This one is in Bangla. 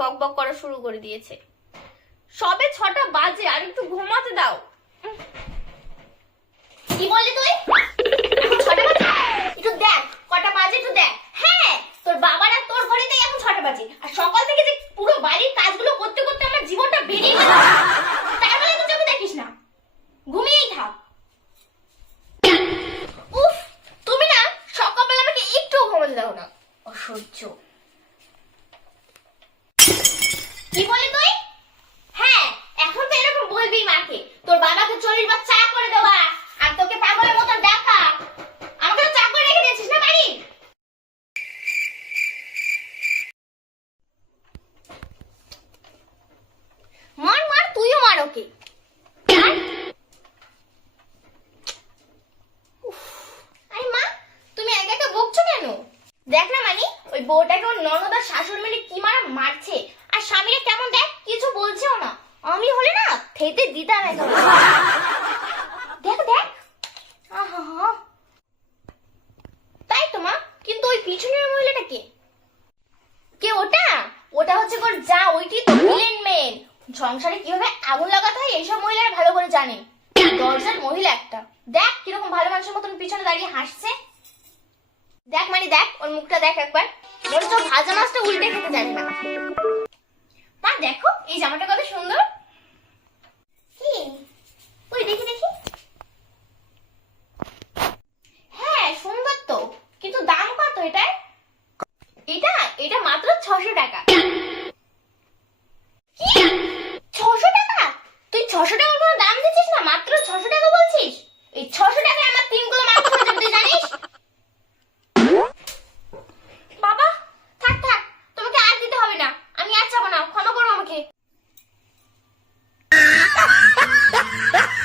বক বক করা শুরু করে দিয়েছে। সবে 6টা বাজে, আর একটু ঘুমাতে দাও। কি বললি তুই? এখন 6টা বাজে? একটু দেখ কটা বাজে, একটু দেখ। হ্যাঁ, তোর বাবার আর তোর ঘরেতেই এখন 6টা বাজে, আর সকাল থেকে যে পুরো বাড়ির কাজগুলো করতে করতে আমার জীবনটা বেরিয়ে গেল, তার বলে তুই চোখে দেখিস না, ঘুমিয়েই থাক। উফ, তুমি না সকালবেলা আমাকে একটু ঘুমাতে দাও না, অসহ্য। কি বলি তুই? হ্যাঁ, এখন তো এরকম বলবি মাকে, তোর বাবাকে 40 বার চা করে দেওয়া, আর তোকে পাগলের মতো দেখা। আমাকে তো চা করে রেখে দিয়েছিস না বাড়ি। মার মার, তুইও মার ওকে। আরে মা, তুমি একা একা বকছো কেন? দেখ না মানি, ওই বউটাকে ওর ননদ আর শাশুড়ি মিলে কি মারা মারছে, আর স্বামীরা কেমন দেখ কিছু বলছেও না। আমি হলে না থেতে দিতাম একদম। দেখ দেখ, আহা, তাই তো মা। কিন্তু ওই পিছনের মহিলাটা কে? কে ওটা? ওটা হচ্ছে ওর যা, ওইটি তো ভিলেন মেন। সংসারে কিভাবে আগুন লাগাতে হয় এইসব মহিলারা ভালো করে জানে। দরজার মহিলা একটা, দেখ কিরকম ভালো মানুষের মতন পিছনে দাঁড়িয়ে হাসছে। দেখ মানে দেখ, ওর মুখটা দেখ একবার, মনে হচ্ছে ভাজা মাছটা উল্টে খেতে জানে না। মা দেখো এই জামাটা কত সুন্দর। কি? ওই দেখি দেখি। হ্যাঁ সুন্দর তো, কিন্তু দাম কত এটার? এটা মাত্র 600 টাকা।